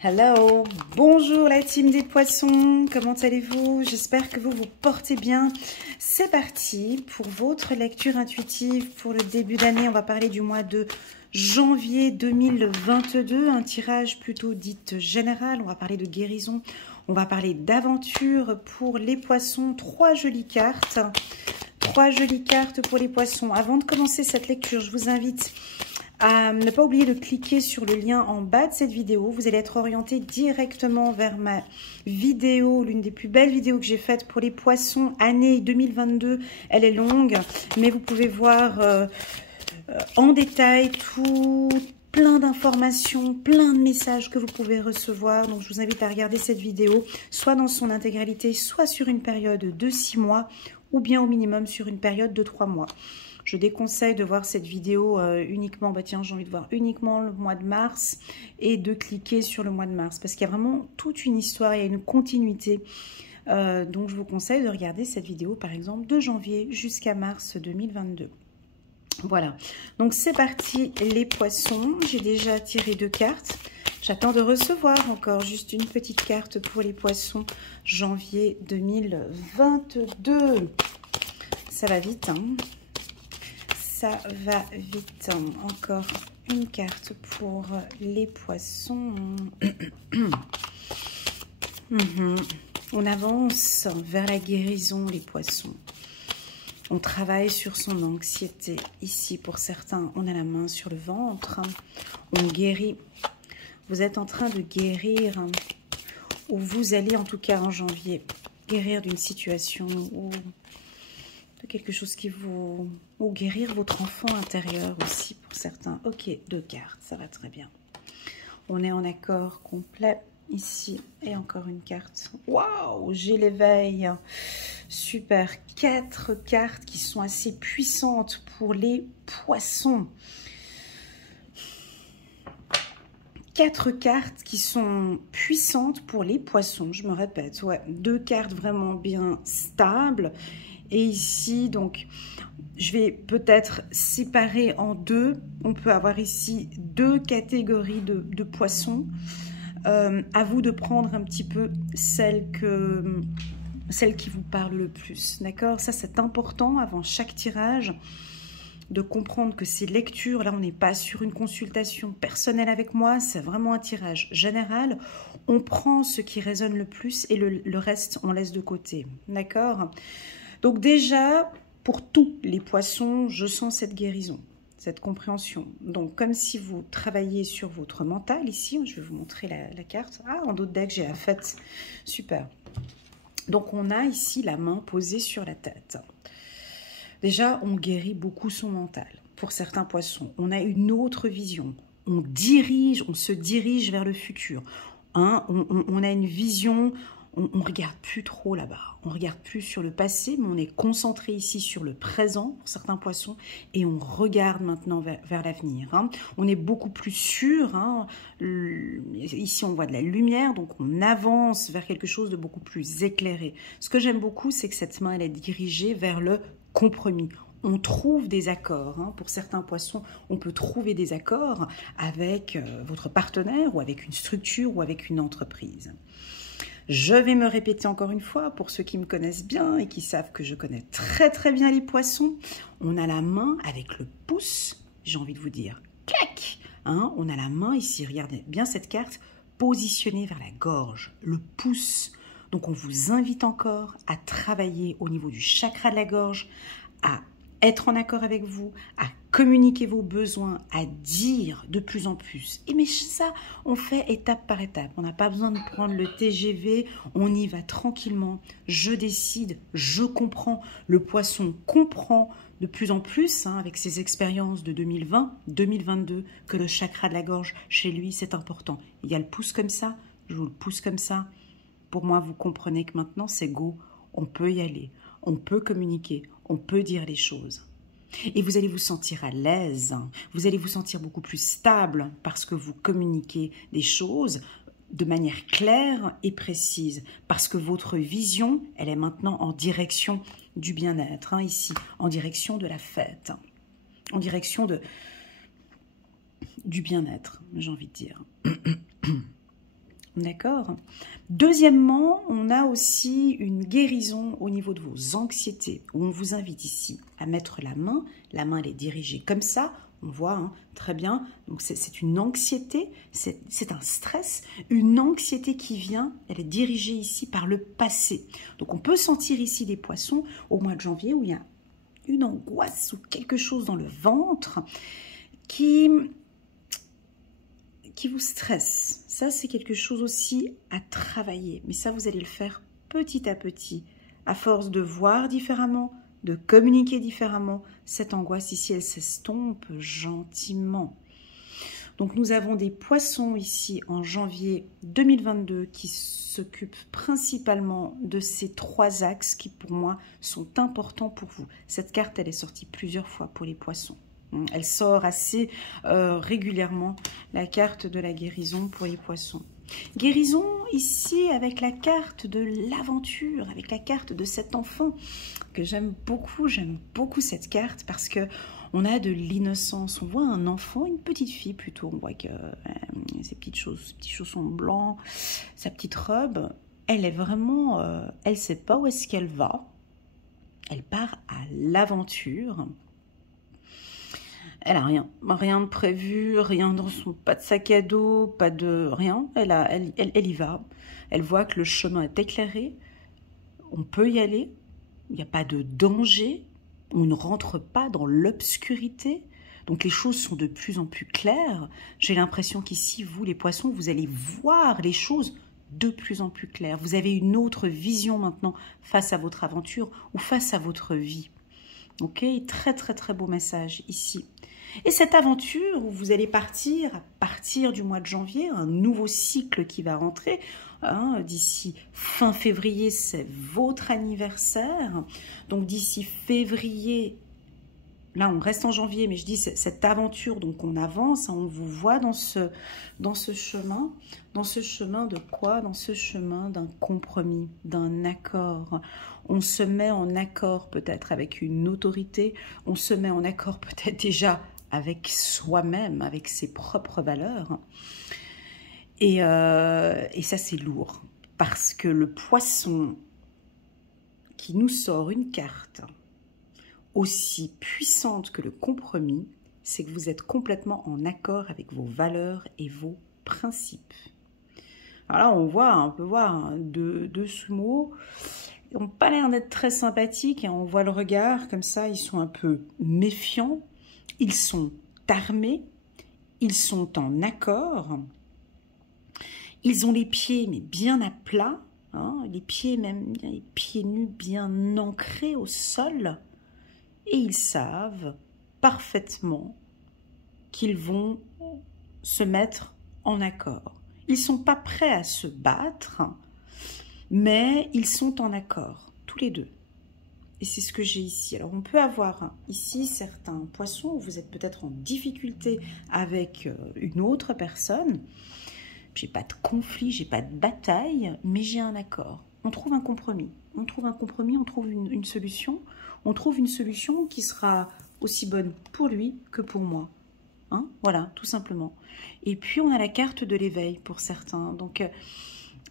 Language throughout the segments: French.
Hello, bonjour la team des poissons, comment allez-vous? J'espère que vous vous portez bien. C'est parti pour votre lecture intuitive pour le début d'année. On va parler du mois de janvier 2022, un tirage plutôt dit général. On va parler de guérison, on va parler d'aventure pour les poissons. Trois jolies cartes pour les poissons. Avant de commencer cette lecture, je vous invite à ne pas oublier de cliquer sur le lien en bas de cette vidéo. Vous allez être orienté directement vers ma vidéo, l'une des plus belles vidéos que j'ai faites pour les poissons, année 2022. Elle est longue, mais vous pouvez voir en détail tout, plein d'informations, plein de messages que vous pouvez recevoir. Donc je vous invite à regarder cette vidéo, soit dans son intégralité, soit sur une période de 6 mois, ou bien au minimum sur une période de 3 mois. Je déconseille de voir cette vidéo uniquement, j'ai envie de voir uniquement le mois de mars et de cliquer sur le mois de mars parce qu'il y a vraiment toute une histoire, il y a une continuité. Donc je vous conseille de regarder cette vidéo par exemple de janvier jusqu'à mars 2022. Voilà, donc c'est parti les poissons. J'ai déjà tiré 2 cartes. J'attends de recevoir encore juste une petite carte pour les poissons janvier 2022. Ça va vite, hein? Ça va vite. Encore une carte pour les poissons. On avance vers la guérison, les poissons. On travaille sur son anxiété. Ici, pour certains, on a la main sur le ventre. On guérit. Vous êtes en train de guérir, ou vous allez en tout cas en janvier guérir d'une situation ou de quelque chose qui vous... ou guérir votre enfant intérieur aussi pour certains. Ok, 2 cartes, ça va très bien. On est en accord complet ici. Et encore une carte. Waouh, j'ai l'éveil. Super. 4 cartes qui sont assez puissantes pour les poissons. 4 cartes qui sont puissantes pour les poissons. Je me répète, ouais. 2 cartes vraiment bien stables. Et ici, donc, je vais peut-être séparer en 2. On peut avoir ici 2 catégories de poissons. À vous de prendre un petit peu celle qui vous parle le plus. D'accord? Ça, c'est important avant chaque tirage de comprendre que ces lectures, là, on n'est pas sur une consultation personnelle avec moi. C'est vraiment un tirage général. On prend ce qui résonne le plus et le reste, on laisse de côté. D'accord? Donc déjà, pour tous les poissons, je sens cette guérison, cette compréhension. Donc, comme si vous travaillez sur votre mental, ici, je vais vous montrer la carte. Ah, en d'autres decks, j'ai la fête. Super. Donc, on a ici la main posée sur la tête. Déjà, on guérit beaucoup son mental. Pour certains poissons, on a une autre vision. On se dirige vers le futur. Hein, on a une vision... On ne regarde plus trop là-bas, on ne regarde plus sur le passé, mais on est concentré ici sur le présent pour certains poissons et on regarde maintenant vers l'avenir. Hein. On est beaucoup plus sûr, hein. Ici on voit de la lumière, donc on avance vers quelque chose de beaucoup plus éclairé. Ce que j'aime beaucoup, c'est que cette main elle est dirigée vers le compromis. On trouve des accords. Hein. Pour certains poissons, on peut trouver des accords avec votre partenaire ou avec une structure ou avec une entreprise. Je vais me répéter encore une fois pour ceux qui me connaissent bien et qui savent que je connais très très bien les poissons. On a la main avec le pouce, j'ai envie de vous dire, clac, hein, on a la main ici, regardez bien cette carte, positionnée vers la gorge, le pouce. Donc on vous invite encore à travailler au niveau du chakra de la gorge, à être en accord avec vous, à communiquer vos besoins, à dire de plus en plus. Et mais ça, on fait étape par étape. On n'a pas besoin de prendre le TGV, on y va tranquillement. Je décide, je comprends. Le poisson comprend de plus en plus, hein, avec ses expériences de 2020, 2022, que le chakra de la gorge, chez lui, c'est important. Il y a le pouce comme ça, je vous le pousse comme ça. Pour moi, vous comprenez que maintenant, c'est go. On peut y aller, on peut communiquer, on peut dire les choses. Et vous allez vous sentir à l'aise, vous allez vous sentir beaucoup plus stable parce que vous communiquez des choses de manière claire et précise. Parce que votre vision, elle est maintenant en direction du bien-être, hein, ici, en direction de la fête, en direction du bien-être, j'ai envie de dire. D'accord? Deuxièmement, on a aussi une guérison au niveau de vos anxiétés, où on vous invite ici à mettre la main elle est dirigée comme ça, on voit hein, très bien, donc c'est une anxiété, c'est un stress, une anxiété qui vient, elle est dirigée ici par le passé. Donc on peut sentir ici des poissons au mois de janvier où il y a une angoisse ou quelque chose dans le ventre qui vous stresse. Ça, c'est quelque chose aussi à travailler. Mais ça, vous allez le faire petit à petit, à force de voir différemment, de communiquer différemment. Cette angoisse ici, elle s'estompe gentiment. Donc, nous avons des poissons ici en janvier 2022 qui s'occupent principalement de ces 3 axes qui, pour moi, sont importants pour vous. Cette carte, elle est sortie plusieurs fois pour les poissons. Elle sort assez régulièrement, la carte de la guérison pour les poissons. Guérison ici avec la carte de l'aventure, avec la carte de cet enfant que j'aime beaucoup cette carte parce que on a de l'innocence. On voit un enfant, une petite fille plutôt, on voit que ses petits chaussons blancs, sa petite robe, elle est vraiment, elle sait pas où est-ce qu'elle va, elle part à l'aventure. Elle a rien de prévu, rien dans pas de sac à dos, pas de rien. Elle y va. Elle voit que le chemin est éclairé. On peut y aller. Il n'y a pas de danger. On ne rentre pas dans l'obscurité. Donc les choses sont de plus en plus claires. J'ai l'impression qu'ici, vous, les poissons, vous allez voir les choses de plus en plus claires. Vous avez une autre vision maintenant face à votre aventure ou face à votre vie. Ok, très très très beau message ici. Et cette aventure où vous allez partir, à partir du mois de janvier, un nouveau cycle qui va rentrer, hein, d'ici fin février, c'est votre anniversaire. Donc d'ici février, là on reste en janvier, mais je dis cette aventure, donc on avance, hein, on vous voit dans ce chemin. Dans ce chemin de quoi? Dans ce chemin d'un compromis, d'un accord. On se met en accord peut-être avec une autorité, on se met en accord peut-être déjà avec soi-même, avec ses propres valeurs. Et ça, c'est lourd. Parce que le poisson qui nous sort une carte aussi puissante que le compromis, c'est que vous êtes complètement en accord avec vos valeurs et vos principes. Alors là, on peut voir hein, deux sous-mots. Ils n'ont pas l'air d'être très sympathiques. Hein. On voit le regard comme ça, ils sont un peu méfiants. Ils sont armés, ils sont en accord, ils ont les pieds mais bien à plat, hein, les pieds même, les pieds nus bien ancrés au sol, et ils savent parfaitement qu'ils vont se mettre en accord. Ils ne sont pas prêts à se battre, mais ils sont en accord, tous les deux. Et c'est ce que j'ai ici. Alors, on peut avoir ici certains poissons où vous êtes peut-être en difficulté avec une autre personne. J'ai pas de conflit, j'ai pas de bataille, mais j'ai un accord. On trouve un compromis. On trouve un compromis, on trouve une solution. On trouve une solution qui sera aussi bonne pour lui que pour moi. Hein? Voilà, tout simplement. Et puis, on a la carte de l'éveil pour certains. Donc,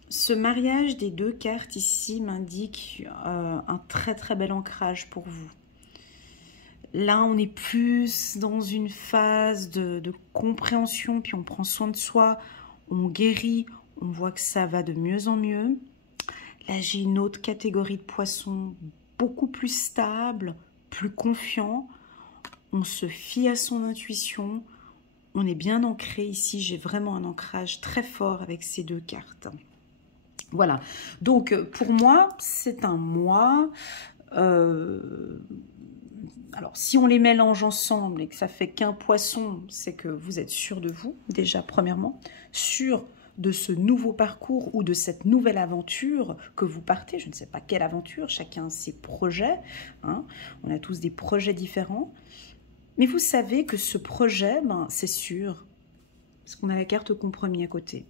ce mariage des 2 cartes ici m'indique un très très bel ancrage pour vous. Là, on est plus dans une phase de compréhension, puis on prend soin de soi, on guérit, on voit que ça va de mieux en mieux. Là, j'ai une autre catégorie de poissons beaucoup plus stable, plus confiant. On se fie à son intuition. On est bien ancré ici. J'ai vraiment un ancrage très fort avec ces 2 cartes. Voilà, donc pour moi, c'est un mois. Alors, si on les mélange ensemble et que ça fait qu'un poisson, c'est que vous êtes sûr de vous, déjà, premièrement, sûr de ce nouveau parcours ou de cette nouvelle aventure que vous partez. Je ne sais pas quelle aventure, chacun ses projets. Hein, on a tous des projets différents. Mais vous savez que ce projet, ben, c'est sûr, parce qu'on a la carte compromis à côté.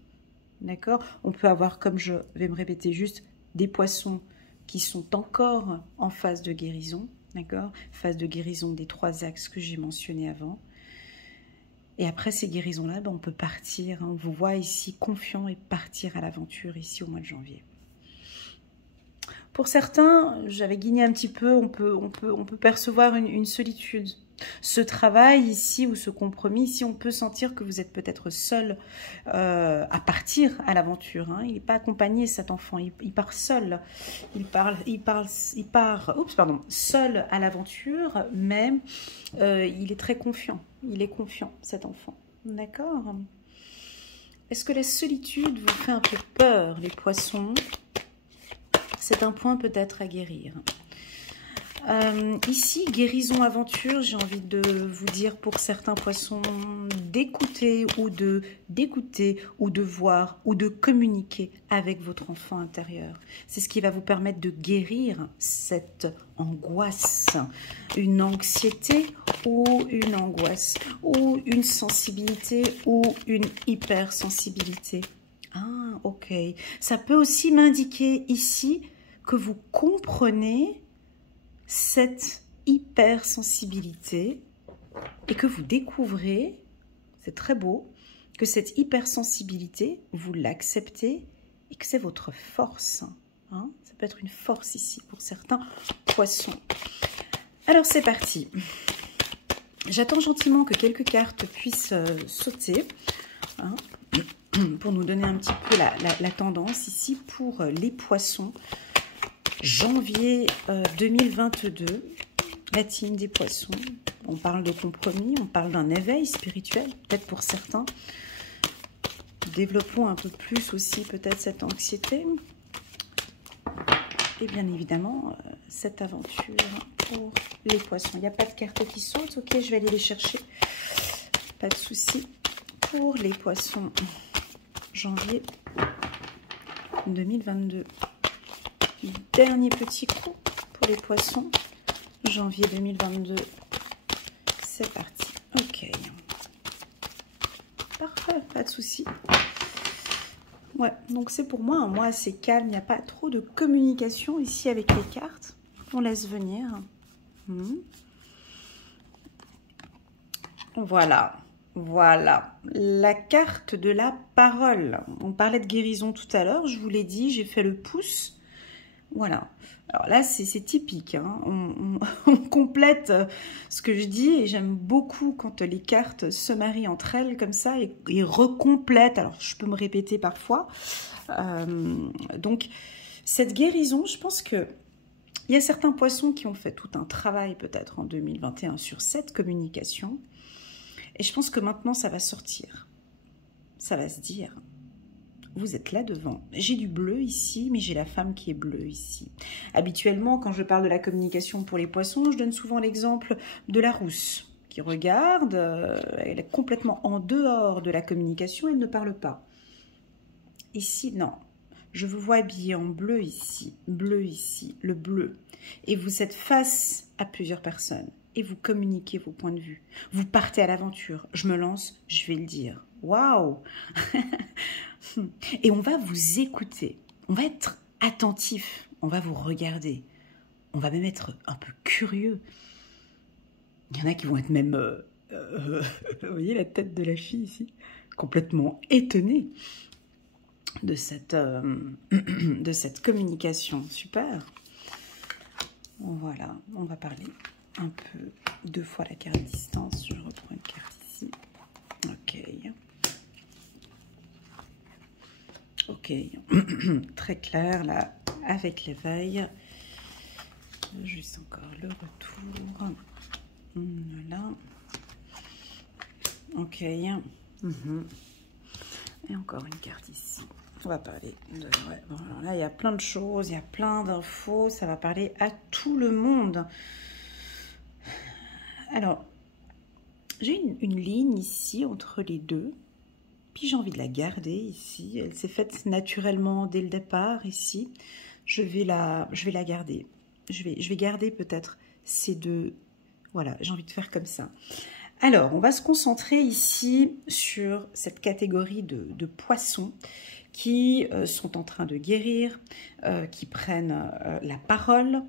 D'accord? On peut avoir, comme je vais me répéter juste, des poissons qui sont encore en phase de guérison. D'accord? Phase de guérison des 3 axes que j'ai mentionnés avant. Et après ces guérisons-là, ben, on peut partir. Hein. On vous voit ici confiant et partir à l'aventure ici au mois de janvier. Pour certains, j'avais guigné un petit peu, on peut percevoir une solitude. Ce travail ici ou ce compromis, ici on peut sentir que vous êtes peut-être seul à partir à l'aventure. Hein. Il n'est pas accompagné cet enfant, il part seul. Il part seul à l'aventure, mais il est très confiant. Il est confiant cet enfant. D'accord? Est-ce que la solitude vous fait un peu peur, les poissons? C'est un point peut-être à guérir. Ici, guérison aventure, j'ai envie de vous dire pour certains poissons d'écouter ou de voir ou de communiquer avec votre enfant intérieur. C'est ce qui va vous permettre de guérir cette angoisse, une anxiété ou une angoisse ou une sensibilité ou une hypersensibilité. Ah, ok. Ça peut aussi m'indiquer ici que vous comprenez cette hypersensibilité et que vous découvrez, c'est très beau, que cette hypersensibilité, vous l'acceptez et que c'est votre force. Hein? Ça peut être une force ici pour certains poissons. Alors c'est parti. J'attends gentiment que quelques cartes puissent sauter hein, pour nous donner un petit peu la tendance ici pour les poissons. Janvier 2022, la team des poissons. On parle de compromis, on parle d'un éveil spirituel, peut-être pour certains. Développons un peu plus aussi peut-être cette anxiété. Et bien évidemment, cette aventure pour les poissons. Il n'y a pas de cartes qui sautent, ok, je vais aller les chercher. Pas de souci. Pour les poissons, janvier 2022. Dernier petit coup pour les poissons, janvier 2022. C'est parti. Ok. Parfait, pas de souci. Ouais, donc c'est pour moi un mois assez calme. Il n'y a pas trop de communication ici avec les cartes. On laisse venir. Voilà. Voilà, la carte de la parole. On parlait de guérison tout à l'heure, je vous l'ai dit, j'ai fait le pouce. Voilà, alors là c'est typique, hein. On complète ce que je dis et j'aime beaucoup quand les cartes se marient entre elles comme ça et recomplètent. Alors je peux me répéter parfois. Donc cette guérison, je pense que il y a certains poissons qui ont fait tout un travail peut-être en 2021 sur cette communication. Et je pense que maintenant ça va sortir. Ça va se dire. Vous êtes là devant. J'ai du bleu ici, mais j'ai la femme qui est bleue ici. Habituellement, quand je parle de la communication pour les poissons, je donne souvent l'exemple de la rousse qui regarde, elle est complètement en dehors de la communication, elle ne parle pas. Ici, non. Je vous vois habillé en bleu ici, le bleu. Et vous êtes face à plusieurs personnes et vous communiquez vos points de vue. Vous partez à l'aventure. Je me lance, je vais le dire. Waouh! Et on va vous écouter, on va être attentif, on va vous regarder, on va même être un peu curieux. Il y en a qui vont être même, vous voyez la tête de la fille ici, complètement étonnée de cette communication. Super. Voilà, on va parler un peu 2 fois la carte distance. Je reprends une carte ici. Ok. Ok, très clair là, avec l'éveil. Juste encore le retour. Voilà. Ok. Et encore une carte ici. On va parler de... Ouais, bon, alors là, il y a plein de choses, il y a plein d'infos. Ça va parler à tout le monde. Alors, j'ai une ligne ici entre les deux. Puis j'ai envie de la garder ici. Elle s'est faite naturellement dès le départ ici. Je vais la garder. Je vais garder peut-être ces deux. Voilà, j'ai envie de faire comme ça. Alors, on va se concentrer ici sur cette catégorie de poissons qui sont en train de guérir, qui prennent la parole.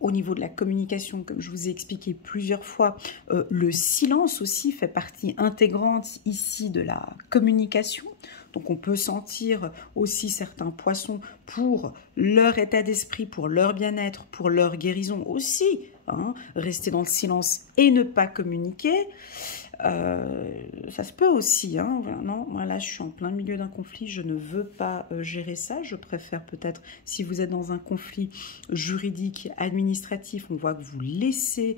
Au niveau de la communication, comme je vous ai expliqué plusieurs fois, le silence aussi fait partie intégrante ici de la communication. Donc on peut sentir aussi certains poissons pour leur état d'esprit, pour leur bien-être, pour leur guérison aussi. Hein, rester dans le silence et ne pas communiquer, ça se peut aussi. Hein. Non, voilà, je suis en plein milieu d'un conflit, je ne veux pas gérer ça. Je préfère peut-être, si vous êtes dans un conflit juridique, administratif, on voit que vous laissez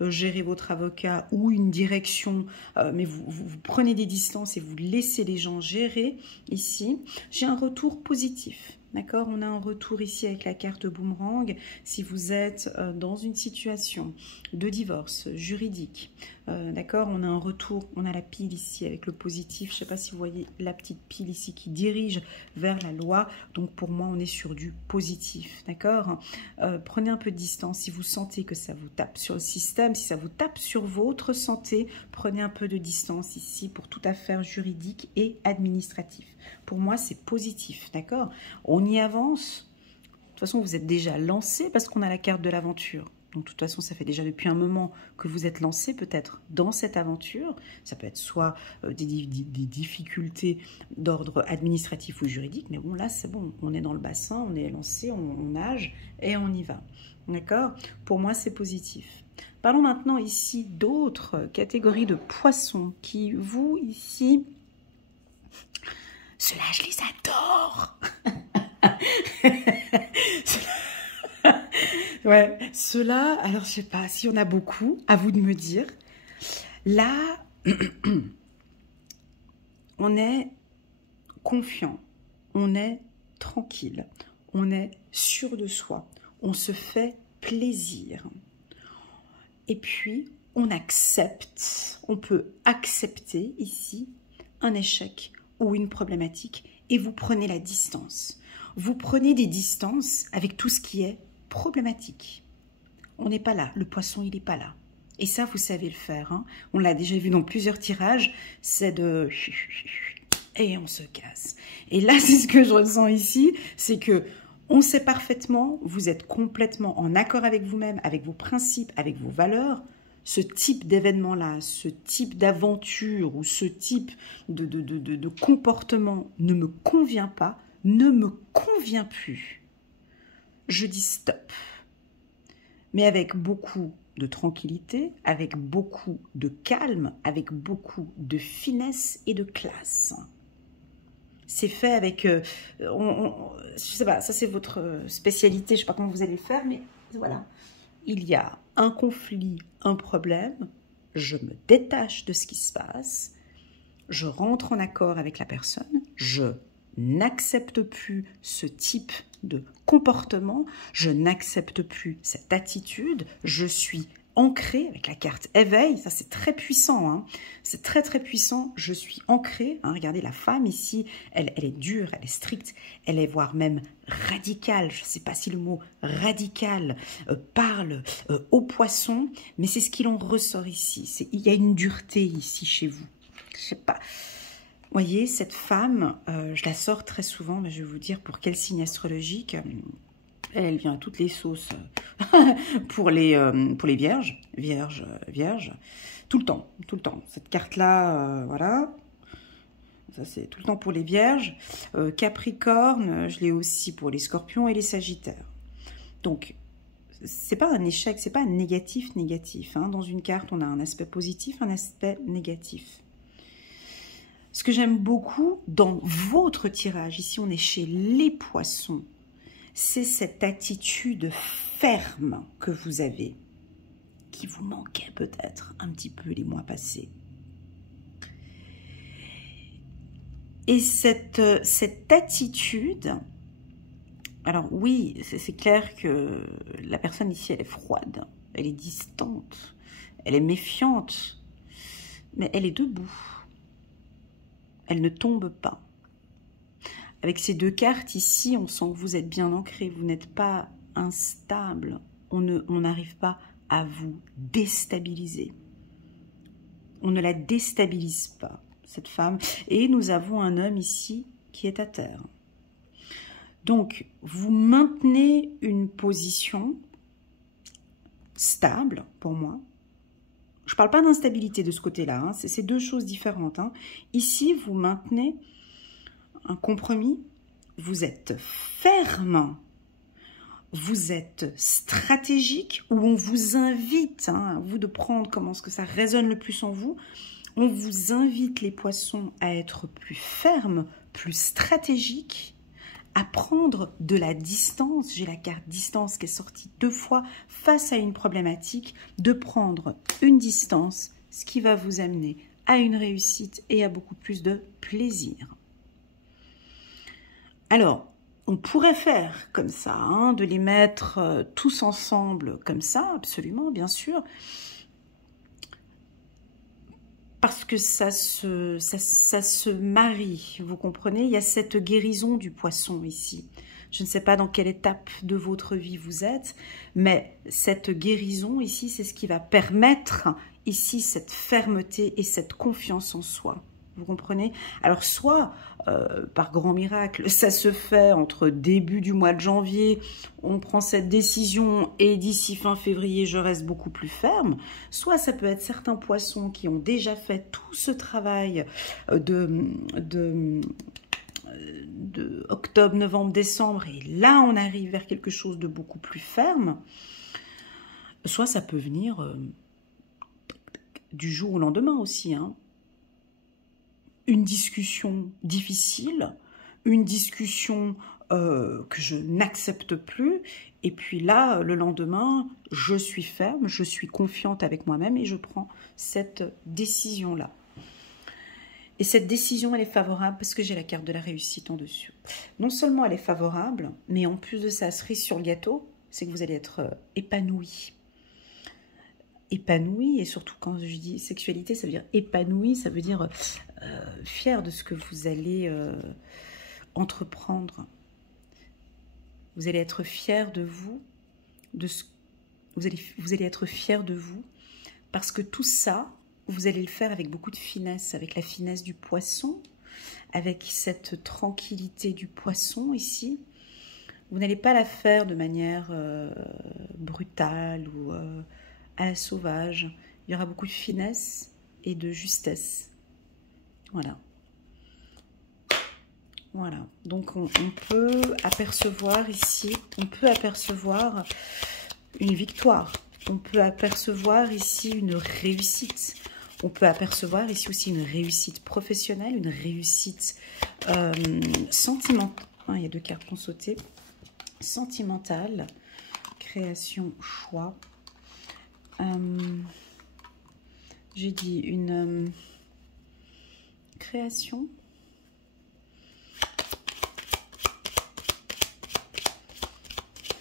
gérer votre avocat ou une direction, mais vous prenez des distances et vous laissez les gens gérer. Ici, j'ai un retour positif. D'accord, on a un retour ici avec la carte boomerang. Si vous êtes dans une situation de divorce juridique, d'accord, on a un retour, on a la pile ici avec le positif. Je ne sais pas si vous voyez la petite pile ici qui dirige vers la loi. Donc pour moi, on est sur du positif, d'accord. Prenez un peu de distance si vous sentez que ça vous tape sur le système, si ça vous tape sur votre santé, prenez un peu de distance ici pour toute affaire juridique et administrative. Pour moi, c'est positif, d'accord. On y avance. De toute façon, vous êtes déjà lancé parce qu'on a la carte de l'aventure. Donc, de toute façon, ça fait déjà depuis un moment que vous êtes lancé peut-être dans cette aventure. Ça peut être soit des difficultés d'ordre administratif ou juridique, mais bon, là, c'est bon. On est dans le bassin, on est lancé, on nage et on y va. D'accord? Pour moi, c'est positif. Parlons maintenant ici d'autres catégories de poissons qui, vous, ici... Ceux-là, je les adore. Ouais, ceux-là, alors je sais pas si on a beaucoup, à vous de me dire. Là, on est confiant, on est tranquille, on est sûr de soi, on se fait plaisir. Et puis, on accepte, on peut accepter ici un échec ou une problématique et vous prenez la distance. Vous prenez des distances avec tout ce qui est problématique. On n'est pas là, le poisson il n'est pas là. Et ça vous savez le faire, hein. On l'a déjà vu dans plusieurs tirages, c'est de... et on se casse. Et là c'est ce que je ressens ici, c'est que on sait parfaitement, vous êtes complètement en accord avec vous-même, avec vos principes, avec vos valeurs. Ce type d'événement-là, ce type d'aventure ou ce type de comportement ne me convient pas, ne me convient plus. Je dis stop. Mais avec beaucoup de tranquillité, avec beaucoup de calme, avec beaucoup de finesse et de classe. C'est fait avec... je sais pas, ça c'est votre spécialité, je sais pas comment vous allez le faire, mais voilà. Il y a un conflit, un problème, je me détache de ce qui se passe, je rentre en accord avec la personne, je n'accepte plus ce type de comportement, je n'accepte plus cette attitude, je suis ancrée avec la carte éveil, ça c'est très puissant, hein. C'est très très puissant, je suis ancrée, hein. Regardez la femme ici, elle est dure, elle est stricte, elle est voire même radicale, je ne sais pas si le mot radical parle au poisson, mais c'est ce qu'il en ressort ici, il y a une dureté ici chez vous, je sais pas. Vous voyez, cette femme, je la sors très souvent, mais je vais vous dire pour quel signe astrologique. Elle vient à toutes les sauces pour les vierges, tout le temps. Cette carte-là, voilà, ça c'est tout le temps pour les vierges. Capricorne, je l'ai aussi pour les scorpions et les sagittaires. Donc, c'est pas un échec, c'est pas un négatif, hein. Dans une carte, on a un aspect positif, un aspect négatif. Ce que j'aime beaucoup dans votre tirage, ici on est chez les poissons, c'est cette attitude ferme que vous avez, qui vous manquait peut-être un petit peu les mois passés. Et cette attitude, alors oui, c'est clair que la personne ici, elle est froide, elle est distante, elle est méfiante, mais elle est debout. Elle ne tombe pas. Avec ces deux cartes ici, on sent que vous êtes bien ancré, vous n'êtes pas instable, on n'arrive pas à vous déstabiliser. On ne la déstabilise pas. cette femme. Et nous avons un homme ici qui est à terre. Donc, vous maintenez une position stable, pour moi. Je ne parle pas d'instabilité de ce côté-là, hein. C'est deux choses différentes, hein. Ici, vous maintenez un compromis, vous êtes ferme, vous êtes stratégique, où on vous invite, hein, à vous de prendre comment est-ce que ça résonne le plus en vous. On vous invite, les poissons, à être plus fermes, plus stratégiques, à prendre de la distance. J'ai la carte distance qui est sortie 2 fois face à une problématique, de prendre une distance, ce qui va vous amener à une réussite et à beaucoup plus de plaisir. Alors, on pourrait faire comme ça, hein, de les mettre tous ensemble comme ça, absolument, bien sûr, parce que ça se marie, vous comprenez? Il y a cette guérison du poisson ici. Je ne sais pas dans quelle étape de votre vie vous êtes, mais cette guérison ici, c'est ce qui va permettre ici cette fermeté et cette confiance en soi. Vous comprenez? Alors, soit, par grand miracle, ça se fait entre début du mois de janvier, on prend cette décision et d'ici fin février, je reste beaucoup plus ferme. Soit ça peut être certains poissons qui ont déjà fait tout ce travail de octobre, novembre, décembre, et là, on arrive vers quelque chose de beaucoup plus ferme. Soit ça peut venir du jour au lendemain aussi, hein. Une discussion difficile, une discussion que je n'accepte plus, et puis là, le lendemain, je suis ferme, je suis confiante avec moi-même et je prends cette décision-là. Et cette décision, elle est favorable parce que j'ai la carte de la réussite en dessus. Non seulement elle est favorable, mais en plus de ça, cerise sur le gâteau, c'est que vous allez être épanoui. Épanoui, et surtout quand je dis sexualité, ça veut dire épanoui, ça veut dire fier de ce que vous allez entreprendre. Vous allez être fier de vous, vous allez être fier de vous, parce que tout ça, vous allez le faire avec beaucoup de finesse, avec la finesse du poisson, avec cette tranquillité du poisson ici. Vous n'allez pas la faire de manière brutale ou à la sauvage. Il y aura beaucoup de finesse et de justesse. Voilà. Voilà. Donc on peut apercevoir ici, on peut apercevoir une victoire. On peut apercevoir ici une réussite. On peut apercevoir ici aussi une réussite professionnelle, une réussite sentimentale. Il y a 2 cartes qui ont sauté. Sentimentale, création, choix. J'ai dit une création.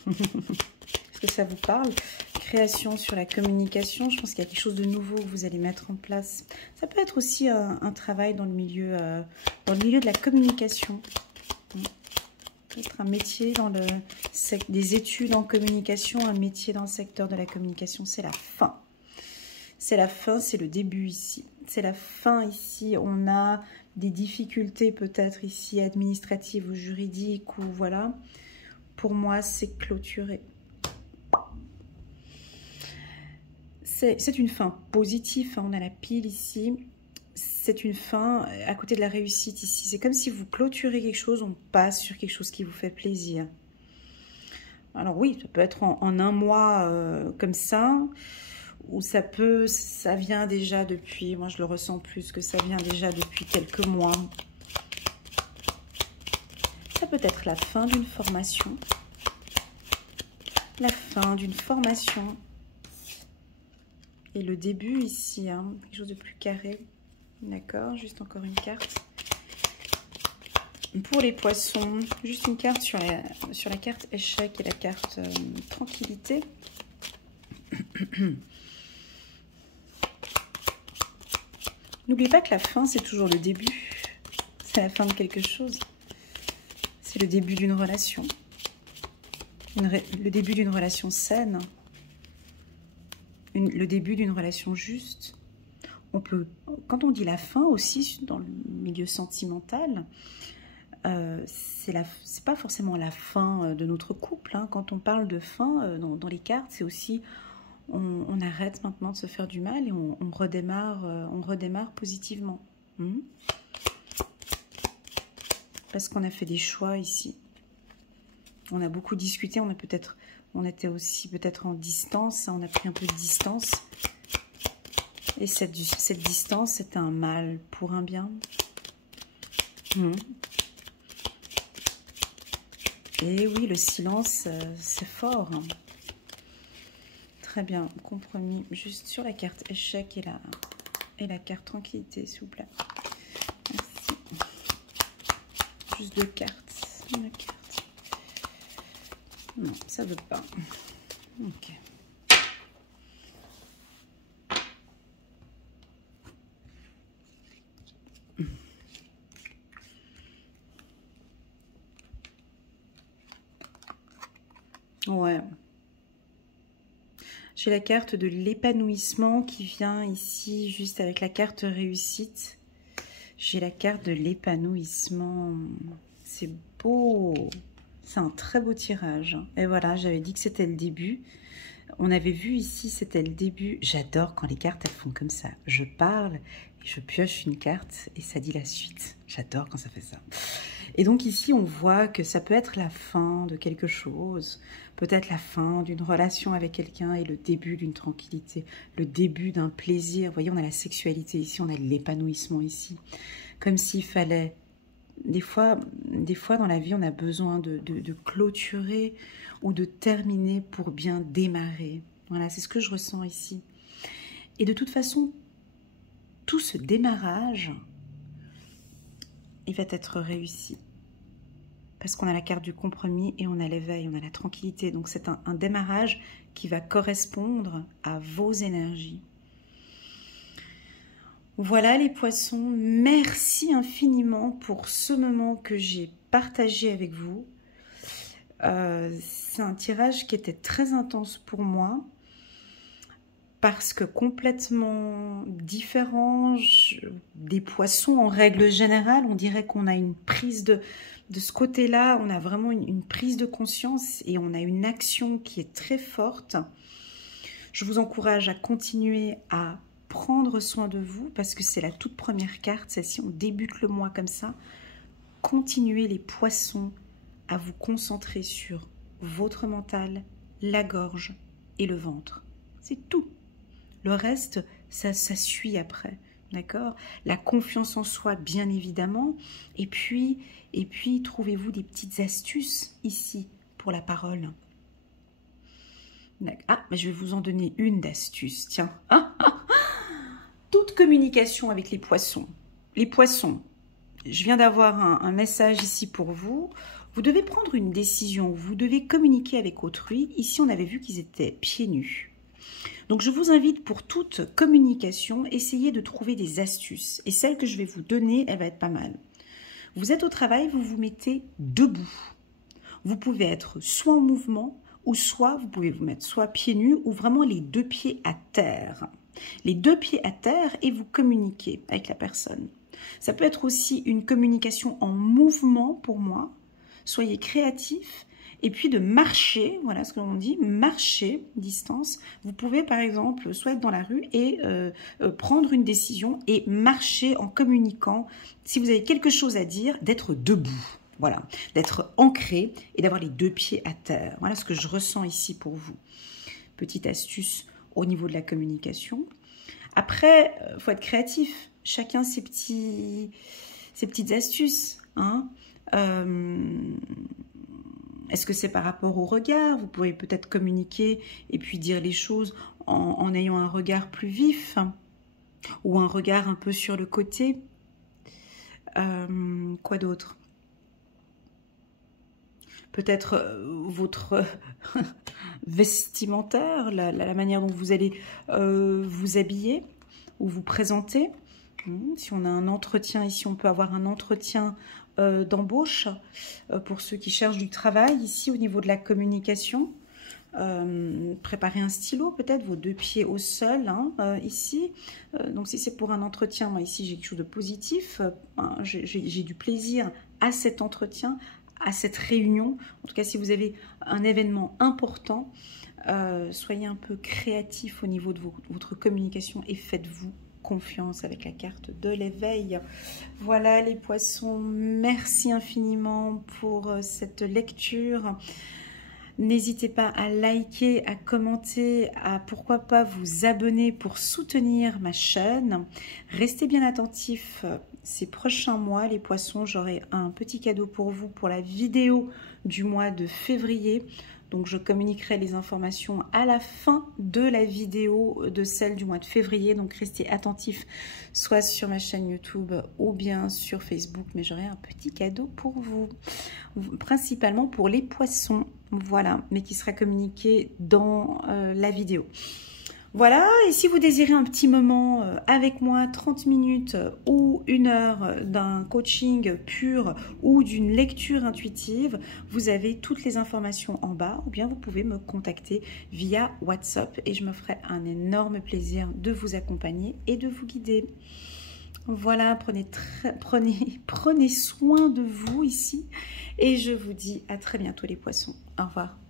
Est-ce que ça vous parle? Création sur la communication. Je pense qu'il y a quelque chose de nouveau que vous allez mettre en place. Ça peut être aussi un travail dans le milieu de la communication. Peut-être un métier dans des études en communication, un métier dans le secteur de la communication. C'est la fin. C'est la fin, c'est le début ici. C'est la fin ici. On a des difficultés peut-être ici administratives ou juridiques ou voilà. Pour moi, c'est clôturé. C'est une fin positive. On a la pile ici. C'est une fin à côté de la réussite ici. C'est comme si vous clôturez quelque chose, on passe sur quelque chose qui vous fait plaisir. Alors oui, ça peut être en un mois comme ça, ou ça vient déjà depuis, moi je le ressens plus que ça vient déjà depuis quelques mois. Ça peut être la fin d'une formation. La fin d'une formation. Et le début ici, hein, quelque chose de plus carré. D'accord, juste encore une carte. Pour les poissons, juste une carte sur la carte échec et la carte tranquillité. N'oubliez pas que la fin, c'est toujours le début. C'est la fin de quelque chose. C'est le début d'une relation. Le début d'une relation saine. Le début d'une relation juste. quand on dit la fin aussi, dans le milieu sentimental, c'est pas forcément la fin de notre couple. Hein. Quand on parle de fin dans les cartes, c'est aussi on arrête maintenant de se faire du mal et on redémarre positivement. Parce qu'on a fait des choix ici. On a beaucoup discuté, on était aussi peut-être en distance, on a pris un peu de distance. Et cette distance, c'est un mal pour un bien. Et oui, le silence, c'est fort. Très bien, compromis. Juste sur la carte échec et la carte tranquillité, s'il vous plaît. Merci. Juste 2 cartes. Une carte. Non, ça ne veut pas. Ok. Ouais. J'ai la carte de l'épanouissement qui vient ici, juste avec la carte réussite. J'ai la carte de l'épanouissement. C'est beau. C'est un très beau tirage. Et voilà, j'avais dit que c'était le début. On avait vu ici, c'était le début. J'adore quand les cartes, elles font comme ça. Je parle et je pioche une carte et ça dit la suite. J'adore quand ça fait ça. Et donc ici, on voit que ça peut être la fin de quelque chose, peut-être la fin d'une relation avec quelqu'un et le début d'une tranquillité, le début d'un plaisir. Vous voyez, on a la sexualité ici, on a l'épanouissement ici. Comme s'il fallait... Des fois, dans la vie, on a besoin de clôturer ou de terminer pour bien démarrer. Voilà, c'est ce que je ressens ici. Et de toute façon, tout ce démarrage, il va être réussi. Parce qu'on a la carte du compromis et on a l'éveil, on a la tranquillité. Donc c'est un démarrage qui va correspondre à vos énergies. Voilà les poissons, merci infiniment pour ce moment que j'ai partagé avec vous. C'est un tirage qui était très intense pour moi. Parce que complètement différent des poissons en règle générale, on dirait qu'on a une prise de ce côté-là, on a vraiment une prise de conscience et on a une action qui est très forte. Je vous encourage à continuer à prendre soin de vous parce que c'est la toute première carte, celle-ci, on débute le mois comme ça. Continuez les poissons à vous concentrer sur votre mental, la gorge et le ventre. C'est tout. Le reste, ça suit après, d'accord? La confiance en soi, bien évidemment. Et puis trouvez-vous des petites astuces ici pour la parole. Ah, mais je vais vous en donner une d'astuce, tiens. Toute communication avec les poissons. Les poissons, je viens d'avoir un message ici pour vous. Vous devez prendre une décision, vous devez communiquer avec autrui. Ici, on avait vu qu'ils étaient pieds nus. Donc, je vous invite pour toute communication, essayez de trouver des astuces. Et celle que je vais vous donner, elle va être pas mal. Vous êtes au travail, vous vous mettez debout. Vous pouvez être soit en mouvement, ou soit vous pouvez vous mettre soit pieds nus, ou vraiment les 2 pieds à terre. Les 2 pieds à terre et vous communiquez avec la personne. Ça peut être aussi une communication en mouvement pour moi. Soyez créatifs. Et puis de marcher, voilà ce que l'on dit, marcher, distance. Vous pouvez par exemple soit être dans la rue et prendre une décision et marcher en communiquant. Si vous avez quelque chose à dire, d'être debout, voilà, d'être ancré et d'avoir les 2 pieds à terre. Voilà ce que je ressens ici pour vous. Petite astuce au niveau de la communication. Après, il faut être créatif. Chacun ses petites astuces, hein. Est-ce que c'est par rapport au regard? Vous pouvez peut-être communiquer et puis dire les choses en ayant un regard plus vif ou un regard un peu sur le côté. Quoi d'autre? Peut-être votre vestimentaire, la manière dont vous allez vous habiller ou vous présenter. Si on a un entretien ici, on peut avoir un entretien d'embauche pour ceux qui cherchent du travail ici au niveau de la communication. préparez un stylo, peut-être vos 2 pieds au sol, hein, ici. Donc si c'est pour un entretien, moi ici j'ai quelque chose de positif, hein, j'ai du plaisir à cet entretien, à cette réunion. En tout cas, si vous avez un événement important, soyez un peu créatif au niveau de votre communication et faites-vous confiance avec la carte de l'éveil. Voilà les poissons, merci infiniment pour cette lecture. N'hésitez pas à liker, à commenter, à pourquoi pas vous abonner pour soutenir ma chaîne. Restez bien attentifs ces prochains mois, les poissons. J'aurai un petit cadeau pour vous pour la vidéo du mois de février. Donc je communiquerai les informations à la fin de la vidéo de celle du mois de février. Donc restez attentifs soit sur ma chaîne YouTube ou bien sur Facebook. Mais j'aurai un petit cadeau pour vous, principalement pour les poissons. Voilà, mais qui sera communiqué dans la vidéo. Voilà, et si vous désirez un petit moment avec moi, 30 minutes ou 1 heure d'un coaching pur ou d'une lecture intuitive, vous avez toutes les informations en bas ou bien vous pouvez me contacter via WhatsApp et je me ferai un énorme plaisir de vous accompagner et de vous guider. Voilà, prenez soin de vous ici et je vous dis à très bientôt les poissons. Au revoir.